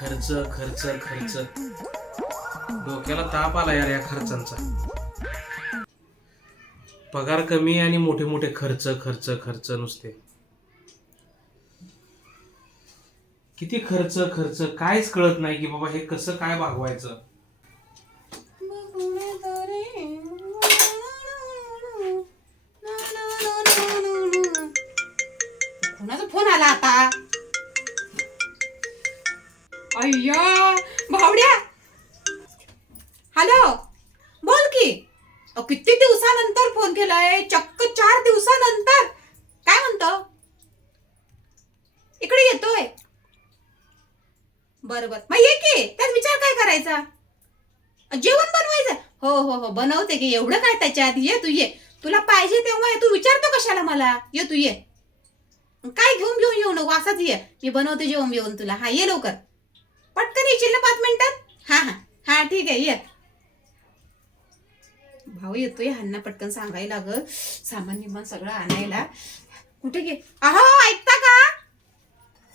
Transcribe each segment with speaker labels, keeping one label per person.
Speaker 1: खर्च खर्च खर्च. डोक्याला ताप आला यार या खर्चांचा. पगार कमी आणि मोठे मोठे खर्च खर्च खर्च नुसते. किती खर्च खर्च काहीच कळत नाही की बाबा हे कसं काय भागवायचं.
Speaker 2: कोणाचा फोन आला आता? अय्या भावड्या. हॅलो बोल की. किती दिवसानंतर फोन केलाय? चक्क चार दिवसानंतर. काय म्हणतो? इकडे येतोय. बरोबर. मग ये की त्यात विचार काय करायचा? जेवण बनवायचं? हो हो हो बनवते की. एवढं काय त्याच्यात ये तू ये. तुला पाहिजे तेव्हा तू विचारतो कशाला मला? ये तू ये. काय घेऊन घेऊन येऊ नको? असाच ये. मी बनवते जेवण येऊन तुला. हा ये लवकर. येशील ना पाच मिनिटात? हा हा. हा ठीक आहे ये. भाऊ येतोय ह्यांना पटकन सांगायला ग सामान निमान सगळं आणायला. कुठे गे? अहो ऐकता का?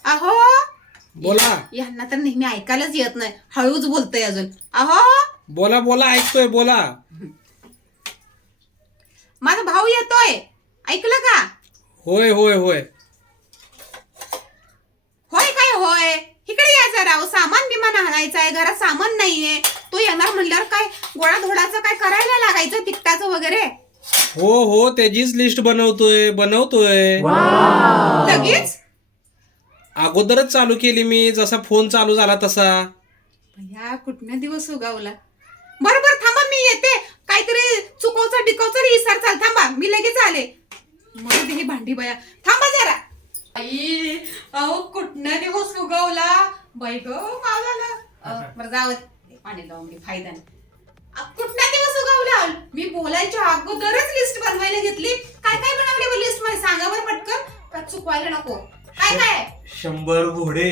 Speaker 2: अहो.
Speaker 3: बोला.
Speaker 2: ह्यांना तर नेहमी ऐकायलाच येत नाही. हळूच बोलतोय अजून. अहो.
Speaker 3: बोला बोला ऐकतोय बोला.
Speaker 2: माझा भाऊ येतोय. ऐकलं का?
Speaker 3: होय होय होय.
Speaker 2: होय काय होय? जरा अहो, सामान बिमान आणायचं आहे घरात सामान नाहीये. तो येणार म्हणल्यावर काय? गोळा धोडाचं काय करायला लागायचं? तिकटाचं वगैरे?
Speaker 3: हो हो त्याचीच लिस्ट बनवतोय बनवतोय.
Speaker 2: लगेच?
Speaker 3: अगोदरच चालू केली मी. जसा फोन चालू झाला तसा.
Speaker 2: या कुठल्या दिवस उगावला? बरोबर थांबा मी येते. काहीतरी चुकवचा डिकवचा विसर चाल. थांबा मी लगेच आले. मग ही भांडी बया थांबा जरा. आई अहो कुठल्या दिवस उगवला? बाई ग मावाला बरं दे. पाणी लावून घे फायदा नाही. अ, कुठल्या दिवस उगवला? मी बोलायच्या अगोदरच लिस्ट बनवायला घेतली. काय काय बनवले लिस्टमध्ये? सांगा बरं पटकन. का चुकवायला नको? काय काय?
Speaker 1: शंभर घोडे.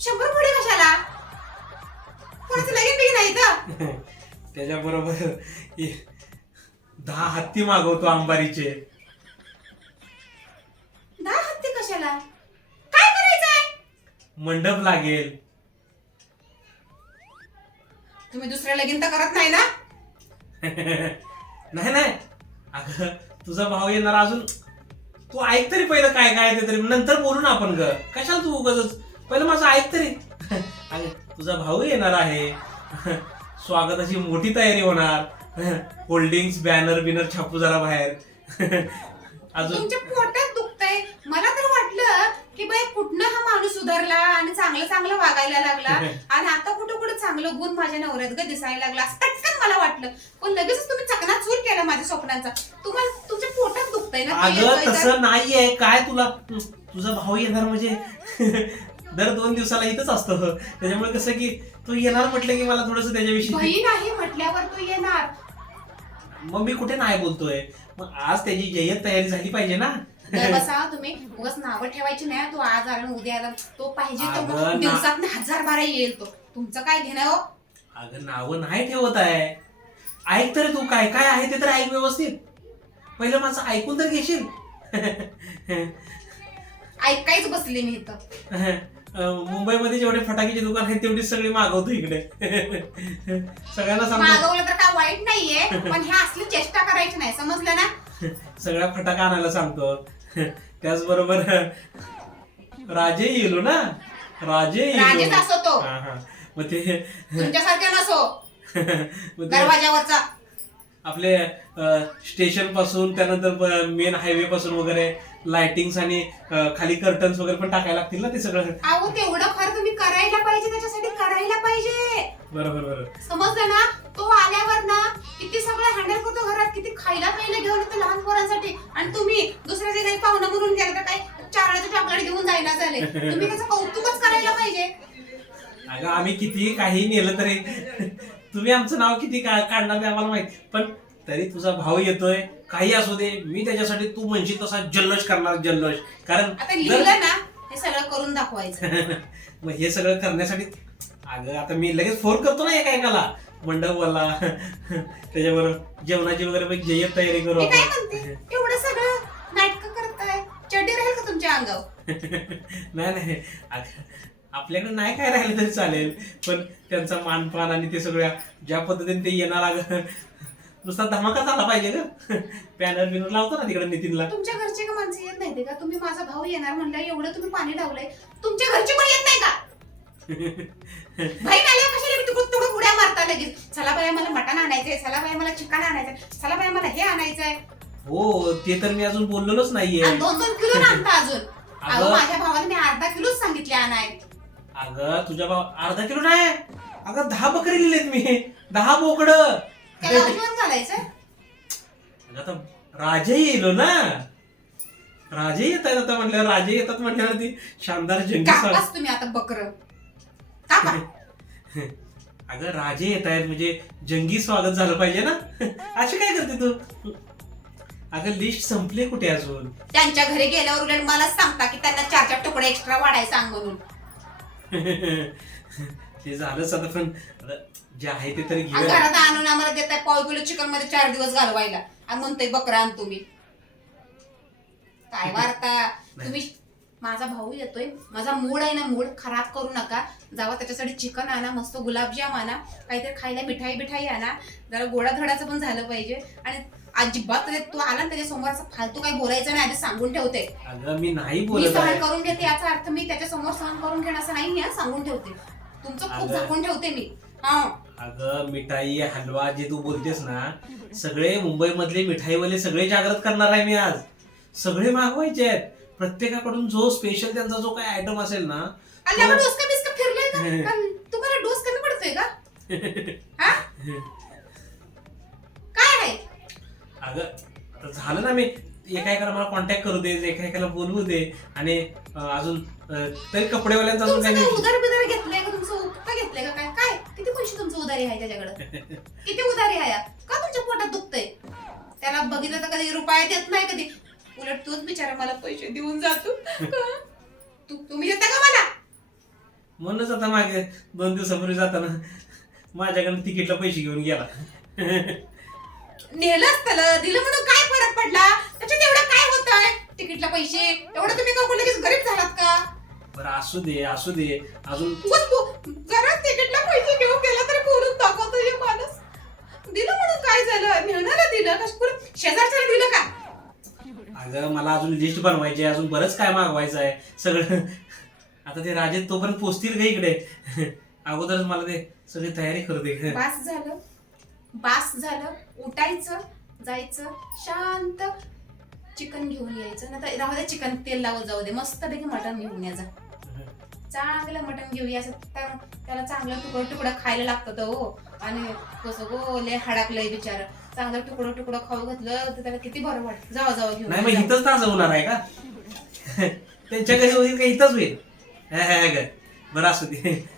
Speaker 2: शंभर पुढे कशाला? कोणाचं लगेच बी नाही तर
Speaker 1: त्याच्याबरोबर दहा हत्ती मागवतो अंबारीचे. मंडप लागेल.
Speaker 2: तुम्ही दुसऱ्या लगीन तर करत नाही ना?
Speaker 1: नाही नाही. अगं तुझा भाऊ येणार अजून. तू ऐक तरी पहिलं काय काय ते तरी. नंतर बोलू ना आपण ग. कशाला तू उगाच पहिलं माझं ऐक तरी. तुझा भाऊ येणार आहे. स्वागताची मोठी तयारी होणार. होल्डिंग्स बॅनर बिनर छापू जरा बाहेर. अजून
Speaker 2: तुमच्या पोटात दुखतंय. मला तर वाटलं की बाई कुठनं हा माणूस सुधारला आणि चांगलं वागायला लागला. आणि आता कुठं कुठं चांगलं गुण माझ्या नवऱ्यात ग दिसायला लागला. पटकन मला वाटलं. पण लगेच तुम्ही चकना चूर केला माझ्या स्वप्नांचा. तुम्हाला तुमच्या पोटात दुखतंय ना? ते
Speaker 1: अगं
Speaker 2: येतोय तर.
Speaker 1: तसं नाहीये. काय तुला? तुझा भाऊ येणार म्हणजे? दर दोन दिवसाला इथंच असतो त्याच्यामुळे कसं की तू येणार म्हटलं की मला थोडस त्याच्याविषयी
Speaker 2: बहीण आहे म्हटल्यावर तू येणार.
Speaker 1: मग मी कुठे नाही बोलतोय? मग आज त्याची जय्यत तयारी झाली पाहिजे ना?
Speaker 2: तर बसा तुम्ही. उगाच नावं ठेवायची नाही तो आज आला उद्या आला तो पाहिजे
Speaker 1: अगं
Speaker 2: तो
Speaker 1: ना-
Speaker 2: दिवसात हजार बारा येईल तो. तुमचं काय घेणं हो?
Speaker 1: अगं नावं नाही ठेवत आहे. ऐक तरी तू काय काय आहे ते तर ऐक व्यवस्थित. पहिलं माझं ऐकून तर घेशील.
Speaker 2: ऐकायच बसले मी इथं.
Speaker 1: अं, मुंबईमध्ये जेवढे फटाक्याची दुकान आहेत तेवढीच सगळी मागवतो इकडे. सगळ्यांना सांगतो.
Speaker 2: मागवलं तर काय वाईट नाहीये पण ह्या असली चेष्टा करायची नाही. समजलं ना?
Speaker 1: सगळ्या फटाका आणायला सांगतो. त्याचबरोबर राजे येलो ना? राजे
Speaker 2: राजेच
Speaker 1: येलो
Speaker 2: असो तो.
Speaker 1: हा, हा. मग ते
Speaker 2: तुमच्यासारखा नसो.
Speaker 1: मग ते
Speaker 2: दरवाजावरचा
Speaker 1: आपले स्टेशनपासून त्यानंतर मेन हायवे पासून वगैरे लाइटिंग्स आणि अं, खाली कर्टन्स वगैरे पण टाकायला लागतील ना ते सगळं?
Speaker 2: अहो तेवढं खरं तुम्ही करायला पाहिजे त्याच्यासाठी करायला पाहिजे.
Speaker 1: बरोबर बरोबर.
Speaker 2: समजलं ना? तो आल्यावर ना किती सगळं हँडल करतो घरात किती खायला प्यायला घेऊन येतो लहान पोरांसाठी. आणि तुम्ही घरी पाहुणं म्हणून गेलं तर काय चारण्याचं चॉकलेट घेऊन झाले तुम्ही त्याचं कौतुकच करायला पाहिजे.
Speaker 1: अगं आम्ही किती काही नेलं तरी. तुम्ही आमचं नाव किती का काढणार ते आम्हाला माहीत. पण तरी तुझा भाऊ येतोय काही असू दे मी त्याच्यासाठी तू म्हणशील तसा जल्लोष करणार जल्लोष. कारण
Speaker 2: आता
Speaker 1: जर-
Speaker 2: लिहिलं ना हे सगळं करून दाखवायचं.
Speaker 1: मग हे सगळं करण्यासाठी अगं आता मी लगेच फोन करतो ना एका एकाला मंडपवाला त्याच्याबरोबर जेवणाची वगैरे मग जय्यत तयारी करू
Speaker 2: काय
Speaker 1: आपण.
Speaker 2: म्हणते एवढं सगळं तुमच्या अंगावर.
Speaker 1: नाही नाही. आपल्याकडे नाही काय राहिलं तरी चालेल. पण त्यांचा मानपान आणि ते सगळ्या ज्या पद्धतीने ते येणार अगं नुसता धमाका झाला पाहिजे ग. पॅनर बिनर लावतो ना तिकडे नितीनला.
Speaker 2: तुमच्या घरचे का माणसं येत नाही का तुम्ही माझा भाऊ येणार म्हणलं एवढं तुम्ही पाणी लावलंय. तुमच्या घरचे पण येत नाही का? बहीण आल्यावर कशाला तुकडं तुकडं उड्या मारता लगेच? चला बाया मला मटण आणायचंय चला बाया मला चिकन आणायचंय चला बाया मला हे आणायचंय.
Speaker 1: हो ते तर मी अजून बोललेलोच नाहीये.
Speaker 2: आणि दोन दोन किलो आणता अजून. अगं.
Speaker 1: अगं
Speaker 2: माझ्या भावाला मी अर्धा किलोच सांगितले आणाय
Speaker 1: अगं तुझ्या भाव अर्धा किलो नाही? अगं दहा बकरी लिहिलेत मी. दहा बोकड.
Speaker 2: त्याला घालायचं
Speaker 1: आता राजे येलो ना. राजे येत आहेत आता म्हटल्यावर राजे येतात म्हटल्यावर ती शानदार जंगी सा-
Speaker 2: कापाच तुम्ही आता बकर. कापा
Speaker 1: अगं राजे येत आहेत म्हणजे जंगी स्वागत झालं पाहिजे ना. असे काय करते तू? अगं लिस्ट संपले कुठे अजून?
Speaker 2: त्यांच्या घरी गेल्यावर उलट मला सांगता की त्यांना चार चार तुकडे एक्स्ट्रा वाढायचं सांग म्हणून
Speaker 1: ते झालंच आता पण आता जे आहे ते तरी
Speaker 2: आणि
Speaker 1: घेऊया
Speaker 2: घरात आणून आम्हाला देताय पाव किलो चिकनमध्ये चार दिवस घालवायला. आणि म्हणतोय बकरा आण तुम्ही. काय वार्ता? तुम्ही माझा भाऊ येतोय. माझा मूड आहे ना मूड खराब करू नका. जावा त्याच्यासाठी चिकन आणा मस्त गुलाबजाम आणा. काहीतरी खायला मिठाई बिठाई आणा. जरा गोडा धडाचं पण झालं पाहिजे. आणि अजिबात ते- तू आला ना त्याच्यासमोर असं फालतू काही बोलायचं नाही आधी सांगून ठेवते.
Speaker 1: अगं मी नाही
Speaker 2: मी
Speaker 1: बोलत
Speaker 2: सहन
Speaker 1: आहे.
Speaker 2: करून घेते याचा अर्थ मी त्याच्यासमोर सहन करून घेणं असं नाही सांगून ठेवते. तुमचं खूप
Speaker 1: अगं.
Speaker 2: झाकून ठेवते मी. हा.
Speaker 1: अगं मिठाई हलवा जे तू बोलतेस ना सगळे मुंबई मधले मिठाईवाले सगळे जागृत करणार आहे मी आज. सगळे मागवायचे आहेत. प्रत्येकाकडून जो स्पेशल त्यांचा जो काही आयटम असेल ना
Speaker 2: आणि फिरलोय का? का तुम्हाला डोस कमी पडतोय का? हा?
Speaker 1: अगं आता झालं ना मी. एका एकाला मला कॉन्टॅक्ट करू दे एका एकाला बोलवू दे. आणि अं, अजून अं, तरी कपडेवाल्यांचा अजून
Speaker 2: तुमचं
Speaker 1: काही
Speaker 2: काय उधार बिधार घेतलंय का? तुमचं उक्ता घेतलंय का? काय? काय? किती पैसे तुमचं उधारी आहे त्याच्याकडे? किती उधारी आहे का तुमच्या पोटात दुखतंय? त्याला बघितलं तर कधी रुपया देत नाही कधी. उलट तूच बिचारा मला पैसे देऊन जातो. का? तू तुम्ही देता का मला?
Speaker 1: म्हणूनच आता मागे दोन दिवसापूर्वी जाताना माझ्याकडे तिकीटला पैसे घेऊन गेला.
Speaker 2: नेलं असतं दिलं म्हणून काय फरक पडला? त्याच्यात एवढं काय होतंय? तिकीटला पैसे? एवढं तुम्ही का लगेच गरीब झालात का?
Speaker 1: बरं असू दे असू दे. अजून
Speaker 2: जरा तिकीटला पैसे घेऊन गेला तरी बोलून दाखवतो हे माणूस. दिलं म्हणून काय झालं? नेहणाला दिलं? कशा शेजारच्याला दिलं का?
Speaker 1: अगं मला अजून लिस्ट बनवायची आहे. अजून बरंच काय मागवायचं आहे. सगळं आता ते राजे तोपर्यंत पोचतील का इकडे? अगोदरच मला ते सगळी तयारी करू दे.
Speaker 2: बास झालं. बास झालं उठायचं जायचं शांत चिकन घेऊन यायचं. ना तर दे चिकन तेल लावत जाऊ दे. मस्तपैकी मटण घेऊन यायचं. चांगलं मटण घेऊया असं त्या- त्याला चांगलं तुकडं तुकडं खायला लागतं हो आणि कसं गो लय हडाकलंय बिचार. चांगलं तुकडं तुकडं खाऊ घातलं तर त्याला किती बरं वाटत. जावा जावा घेऊन
Speaker 1: नाही मग. इथंच ताज होणार आहे का? त्यांच्या घरी होईल का इथंच होईल? हे, हे, हे. बरं असू दे.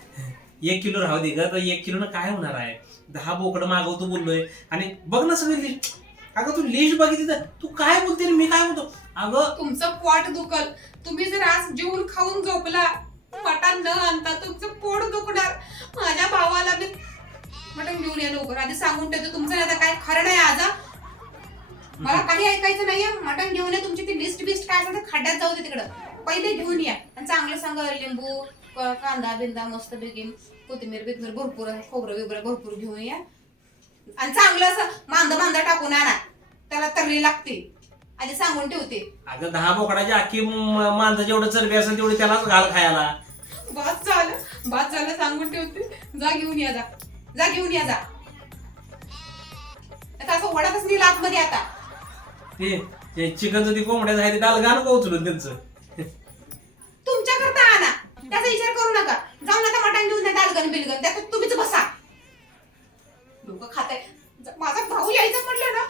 Speaker 1: एक किलो राहू दे ग तर एक किलो काय होणार आहे? दहा बोकडं मागवतो बोललोय. आणि बघ ना सगळी लिस्ट अगं तू लिस्ट बघितली तर तू काय बोलते आणि मी काय म्हणतो अगं
Speaker 2: तुमचं पोट दुखल. तुम्ही जर आज जेवून खाऊन झोपला मटण न आणता तुमचं पोट दुखणार. माझ्या भावाला मी मटण घेऊन या लवकर. आधी सांगून ठेवतो तुमचं नाही आता काय खरं नाही आज हा. मला काही ऐकायचं नाहीये. मटण घेऊन या तुमची ती लिस्ट बिस्ट काय असेल ते खड्ड्यात जाऊ दे तिकडं. पहिले घेऊन या. आणि चांगलं सांगा लिंबू. कांदा बिंदा मस्त बेगीन कोथिंबीर बिथमीर भरपूर खोबरं बिबरं भरपूर घेऊन या. आणि चांगलं असं मांदा मांदा टाकून आणा. त्याला तर्री लागते. आधी सांगून ठेवते.
Speaker 1: अगं दहा बोकडाची आखी म- मांजा जेवढं चरबी असेल तेवढी त्यालाच घाल खायला.
Speaker 2: बस झालं. बस झालं सांगून ठेवते. जा घेऊन या जा. जा घेऊन या जा. आता असं वडातच नेलं आतमध्ये आता.
Speaker 1: ते चिकनचं ती कोंबड्याचं आहे ते डाल का उचलून त्यांचं?
Speaker 2: दालगण बिलगन त्यात तुम्हीच बसा. डोकं खाताय. ज- माझा भाऊ यायचं म्हटलं ना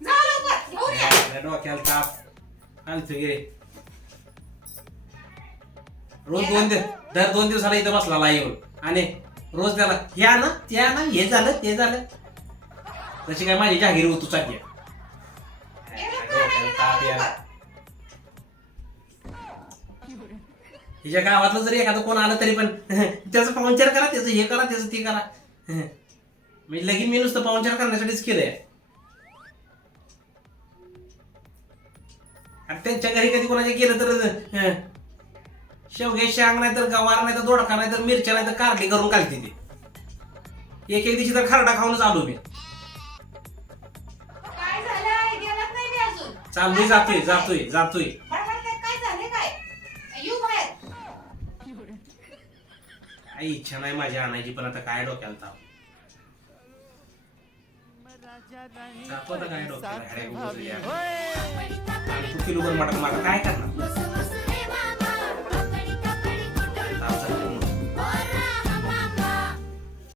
Speaker 2: या.
Speaker 1: त्या डोक्याला ताप. गे रोज दोन दिवस दर दोन दिवसाला इथं बसला येऊन आणि रोज त्याला हे ना ते ना हे झालं ते झालं. तशी काय माझी जहागीर होतो चाकी ताप हिच्या गावातलं जरी एखादं कोण आलं तरी पण त्याचं पाहुणचार करा त्याचं हे करा त्याचं ते करा. म्हणजे लगीन मी नुसतं पाहुणचार करण्यासाठीच केलंय. आणि त्यांच्या घरी कधी कोणाच्या गेलं तर हं, शेवगे शांग नाही तर गवार नाही तर दोडका नाही तर मिरच्या नाही तर कारली करून घालते ते. एक एक दिवशी तर खारडा खाऊनच आलो मी. चाललोय जातोय जातोय जातोय
Speaker 2: बडबडताय, काय झाले काय येऊ बाहेर
Speaker 1: काही इच्छा नाही माझी आणायची पण आता काय डोक्याला ताप? आता काय डोक्याला? तू किलो मटण काय करणार?